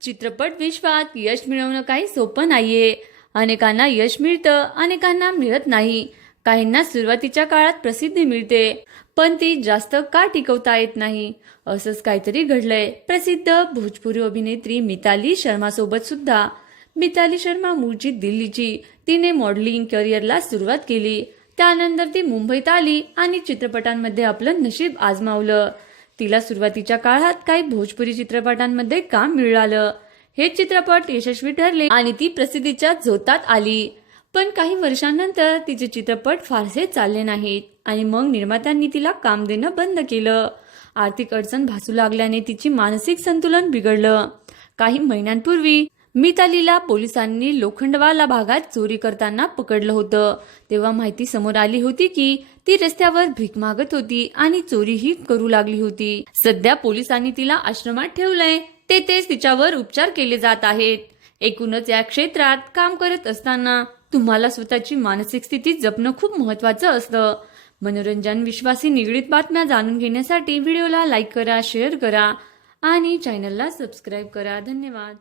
चित्रपट विश्वात यश मिळवणं काही सोपं नाहीये. अनेकांना यश मिळतं अनेकांना मिळत नाही. काहींना सुरुवातीच्या काळात प्रसिद्धी मिळते पण ती जास्त का टिकवता येत नाही? असंच काहीतरी घडलंय. प्रसिद्ध भोजपुरी अभिनेत्री मिताली शर्मा सोबत सुद्धा. मिताली शर्मा मूळची दिल्लीची. तिने मॉडेलिंग करिअरला सुरुवात केली. त्यानंतर ती मुंबईत आली आणि चित्रपटांमध्ये आपलं नशीब आजमावलं. तिला सुरुवातीच्या काळात काही भोजपुरी चित्रपटांमध्ये काम मिळालं. हे चित्रपट यशस्वी ठरले आणि ती प्रसिद्धीच्या झोतात आली. पण काही वर्षांनंतर तिचे चित्रपट फारसे चालले नाहीत आणि मग निर्मात्यांनी तिला काम देणं बंद केलं. आर्थिक अडचण भासू लागल्याने तिची मानसिक संतुलन बिघडलं. काही महिन्यांपूर्वी मितालीला पोलिसांनी लोखंडवाला भागात चोरी करताना पकडलं होतं. तेव्हा माहिती समोर आली होती की ती रस्त्यावर भीक मागत होती आणि चोरीही करू लागली होती. सध्या पोलिसांनी तिला आश्रमात ठेवलंय. तेथेच तिच्यावर उपचार केले जात आहेत. एकूणच या क्षेत्रात काम करत असताना तुम्हाला स्वतःची मानसिक स्थिती जपणं खूप महत्वाचं असतं. मनोरंजन विश्वासी निगडीत बातम्या जाणून घेण्यासाठी व्हिडिओला लाईक करा शेअर करा आणि चॅनलला सबस्क्राईब करा. धन्यवाद.